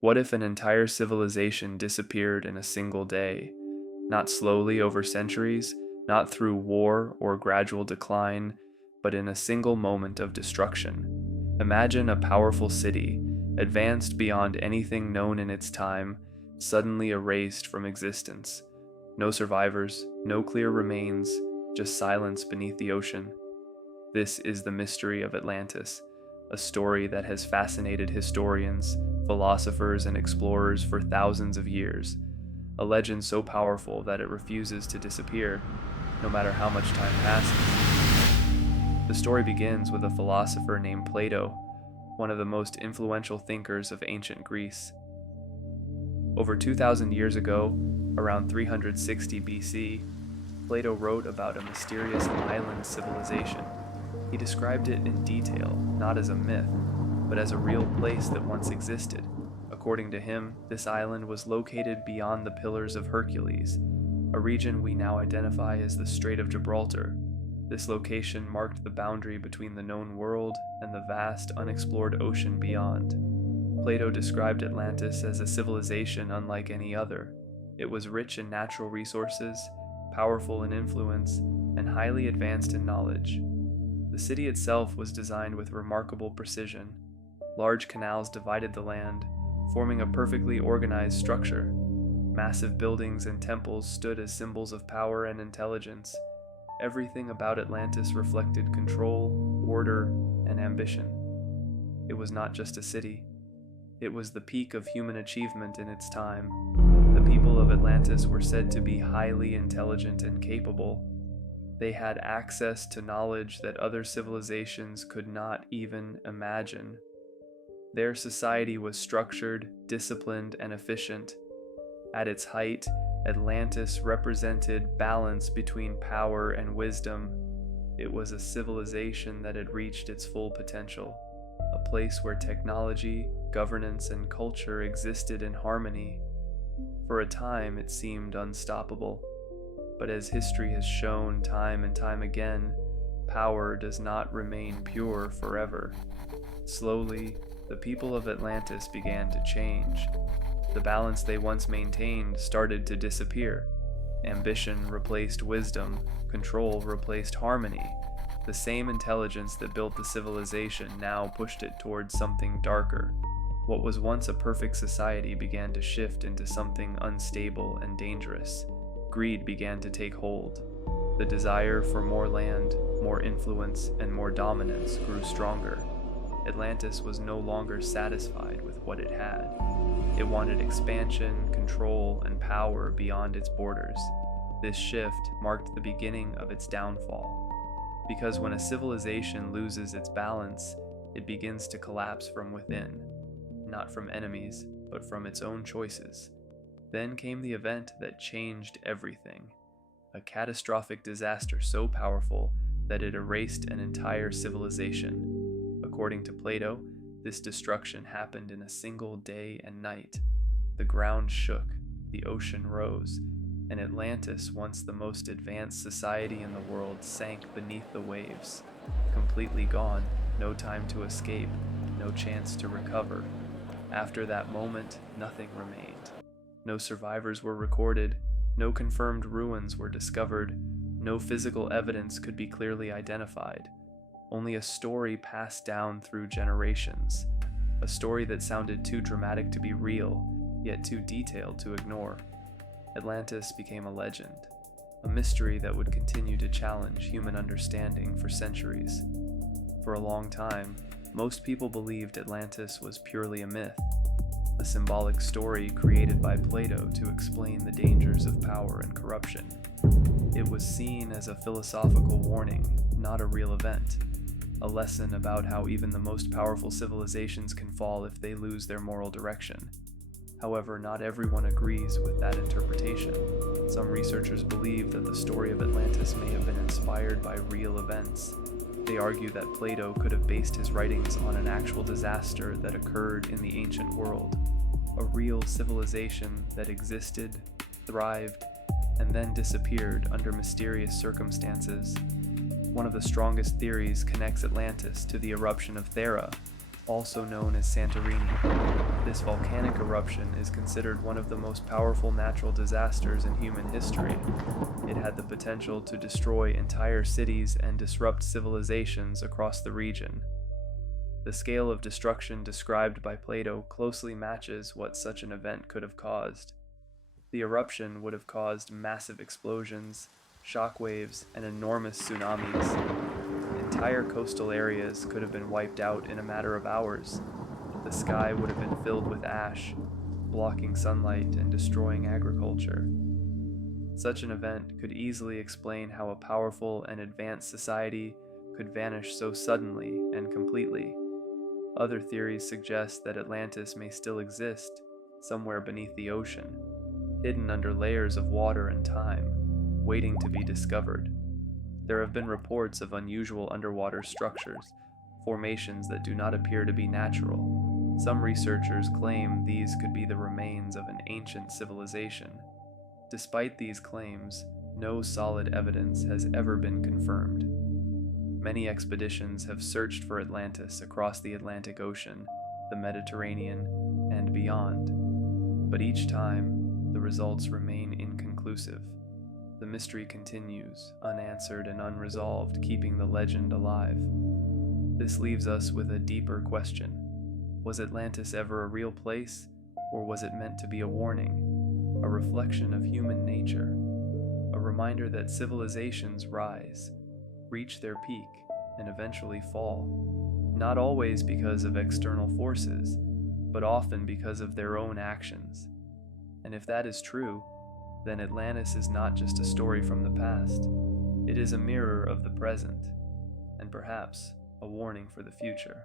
What if an entire civilization disappeared in a single day? Not slowly over centuries, not through war or gradual decline, but in a single moment of destruction. Imagine a powerful city, advanced beyond anything known in its time, suddenly erased from existence. No survivors, no clear remains, just silence beneath the ocean. This is the mystery of Atlantis, a story that has fascinated historians, philosophers, and explorers for thousands of years, a legend so powerful that it refuses to disappear, no matter how much time passes. The story begins with a philosopher named Plato, one of the most influential thinkers of ancient Greece. Over 2,000 years ago, around 360 BC, Plato wrote about a mysterious island civilization. He described it in detail, not as a myth, but as a real place that once existed. According to him, this island was located beyond the Pillars of Hercules, a region we now identify as the Strait of Gibraltar. This location marked the boundary between the known world and the vast, unexplored ocean beyond. Plato described Atlantis as a civilization unlike any other. It was rich in natural resources, powerful in influence, and highly advanced in knowledge. The city itself was designed with remarkable precision. Large canals divided the land, forming a perfectly organized structure. Massive buildings and temples stood as symbols of power and intelligence. Everything about Atlantis reflected control, order, and ambition. It was not just a city. It was the peak of human achievement in its time. The people of Atlantis were said to be highly intelligent and capable. They had access to knowledge that other civilizations could not even imagine. Their society was structured, disciplined, and efficient. At its height, Atlantis represented balance between power and wisdom. It was a civilization that had reached its full potential, a place where technology, governance, and culture existed in harmony. For a time, it seemed unstoppable. But as history has shown time and time again, power does not remain pure forever. Slowly, the people of Atlantis began to change. The balance they once maintained started to disappear. Ambition replaced wisdom, control replaced harmony. The same intelligence that built the civilization now pushed it towards something darker. What was once a perfect society began to shift into something unstable and dangerous. Greed began to take hold. The desire for more land, more influence, and more dominance grew stronger. Atlantis was no longer satisfied with what it had. It wanted expansion, control, and power beyond its borders. This shift marked the beginning of its downfall. Because when a civilization loses its balance, it begins to collapse from within, not from enemies, but from its own choices. Then came the event that changed everything, a catastrophic disaster so powerful that it erased an entire civilization. According to Plato, this destruction happened in a single day and night. The ground shook, the ocean rose, and Atlantis, once the most advanced society in the world, sank beneath the waves. Completely gone, no time to escape, no chance to recover. After that moment, nothing remained. No survivors were recorded, no confirmed ruins were discovered, no physical evidence could be clearly identified. Only a story passed down through generations, a story that sounded too dramatic to be real, yet too detailed to ignore. Atlantis became a legend, a mystery that would continue to challenge human understanding for centuries. For a long time, most people believed Atlantis was purely a myth, a symbolic story created by Plato to explain the dangers of power and corruption. It was seen as a philosophical warning, not a real event, a lesson about how even the most powerful civilizations can fall if they lose their moral direction. However, not everyone agrees with that interpretation. Some researchers believe that the story of Atlantis may have been inspired by real events. They argue that Plato could have based his writings on an actual disaster that occurred in the ancient world, a real civilization that existed, thrived, and then disappeared under mysterious circumstances. One of the strongest theories connects Atlantis to the eruption of Thera, also known as Santorini. This volcanic eruption is considered one of the most powerful natural disasters in human history. It had the potential to destroy entire cities and disrupt civilizations across the region. The scale of destruction described by Plato closely matches what such an event could have caused. The eruption would have caused massive explosions, shock waves, and enormous tsunamis. Entire coastal areas could have been wiped out in a matter of hours. The sky would have been filled with ash, blocking sunlight and destroying agriculture. Such an event could easily explain how a powerful and advanced society could vanish so suddenly and completely. Other theories suggest that Atlantis may still exist, somewhere beneath the ocean, hidden under layers of water and time, waiting to be discovered. There have been reports of unusual underwater structures, formations that do not appear to be natural. Some researchers claim these could be the remains of an ancient civilization. Despite these claims, no solid evidence has ever been confirmed. Many expeditions have searched for Atlantis across the Atlantic Ocean, the Mediterranean, and beyond, but each time, the results remain inconclusive. The mystery continues, unanswered and unresolved, keeping the legend alive. This leaves us with a deeper question. Was Atlantis ever a real place, or was it meant to be a warning, a reflection of human nature, a reminder that civilizations rise, reach their peak, and eventually fall, not always because of external forces, but often because of their own actions? And if that is true, then Atlantis is not just a story from the past. It is a mirror of the present, and perhaps a warning for the future.